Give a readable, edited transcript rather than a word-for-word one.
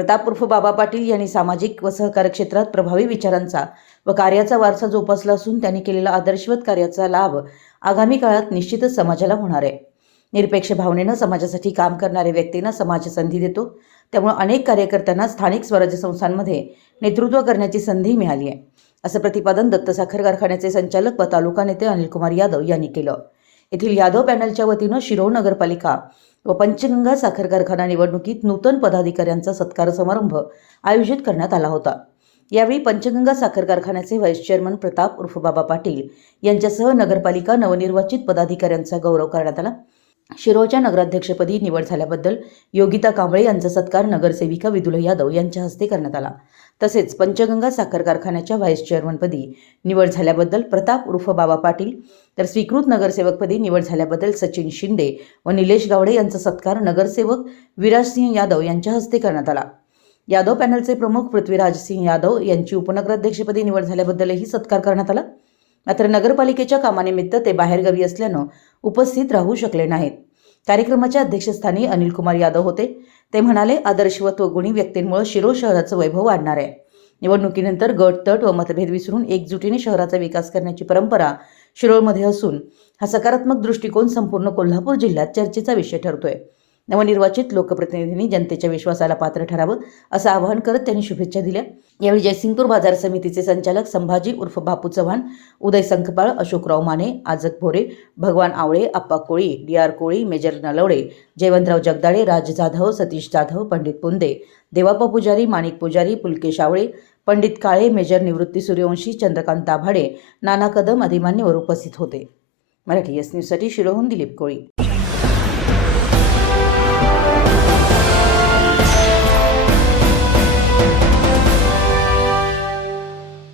प्रताप उर्फ बाबा पाटील यांनी सामाजिक व सहकार्य क्षेत्रात प्रभावी विचारांचा व कार्याचा वारसा जोपासला असून त्यांनी केलेला आदर्शवत कार्याचा लाभ आगामी काळात निश्चितच समाजाला होणार आहे। निरपेक्ष भावनेने समाजासाठी काम करणाऱ्या व्यक्तींना समाज संधी देतो, त्यामुळे अनेक कार्यकर्त्यांना स्थानिक स्वराज्य संस्थांमध्ये नेतृत्व करण्याची संधी मिळाली आहे, असं प्रतिपादन दत्त साखर कारखान्याचे संचालक व तालुका नेते अनिल कुमार यादव यांनी केलं। येथील यादव पॅनलच्या वतीनं शिरोळ नगरपालिका व पंचगंगा साखर कारखाना निवडणुकीत नूतन पदाधिकाऱ्यांचा सत्कार समारंभ आयोजित करण्यात आला होता। यावेळी पंचगंगा साखर कारखान्याचे व्हाईस चेअरमन प्रताप उर्फ बाबा पाटील यांच्यासह नगरपालिका नवनिर्वाचित पदाधिकाऱ्यांचा गौरव करण्यात आला। शिरोळच्या नगराध्यक्षपदी निवड झाल्याबद्दल योगिता कांबळे यांचा सत्कार नगरसेविका विदुला यादव यांच्या हस्ते करण्यात आला। तसेच पंचगंगा साखर कारखान्याच्या व्हाईस चेअरमनपदी निवड झाल्याबद्दल प्रताप उर्फ बाबा पाटील तर स्वीकृत नगरसेवकपदी निवड झाल्याबद्दल सचिन शिंदे व निलेश गावडे यांचा सत्कार नगरसेवक विराजसिंह यादव यांच्या हस्ते करण्यात आला। यादव पॅनलचे प्रमुख पृथ्वीराजसिंह यादव यांची उपनगराध्यक्षपदी निवड झाल्याबद्दलही सत्कार करण्यात आला। मात्र नगरपालिकेच्या कामानिमित्त ते बाहेरगावी असल्यानं उपस्थित राहू शकले नाहीत। कार्यक्रमाच्या अध्यक्षस्थानी अनिल कुमार यादव होते। ते म्हणाले, आदर्शवत व गुणी व्यक्तींमुळे शिरोळ शहराचं वैभव वाढणार आहे। निवडणुकीनंतर गट तट व मतभेद विसरून एकजुटीने शहराचा विकास करण्याची परंपरा शिरोळमध्ये असून हा सकारात्मक दृष्टिकोन संपूर्ण कोल्हापूर जिल्ह्यात चर्चेचा विषय ठरतोय। नवनिर्वाचित लोकप्रतिनिधींनी जनतेच्या विश्वासाला पात्र ठरावं असं आवाहन करत त्यांनी शुभेच्छा दिल्या। यावेळी जयसिंगपूर बाजार समितीचे संचालक संभाजी उर्फ बापू चव्हाण, उदय संकपाळ, अशोकराव माने, आजक भोरे, भगवान आवळे, आप्पा कोळी, डी.आर. कोळी, मेजर नलवडे, जयवंतराव जगदाळे, राज जाधव, सतीश जाधव, पंडित पुंदे, देवाप्पा पुजारी, माणिक पुजारी, पुलकेश आवळे, पंडित काळे, मेजर निवृत्ती सूर्यवंशी, चंद्रकांत दाभाडे, नाना कदम आदी मान्यवर उपस्थित होते। मराठी एस न्यूजसाठी शिरोळहून दिलीप कोळी।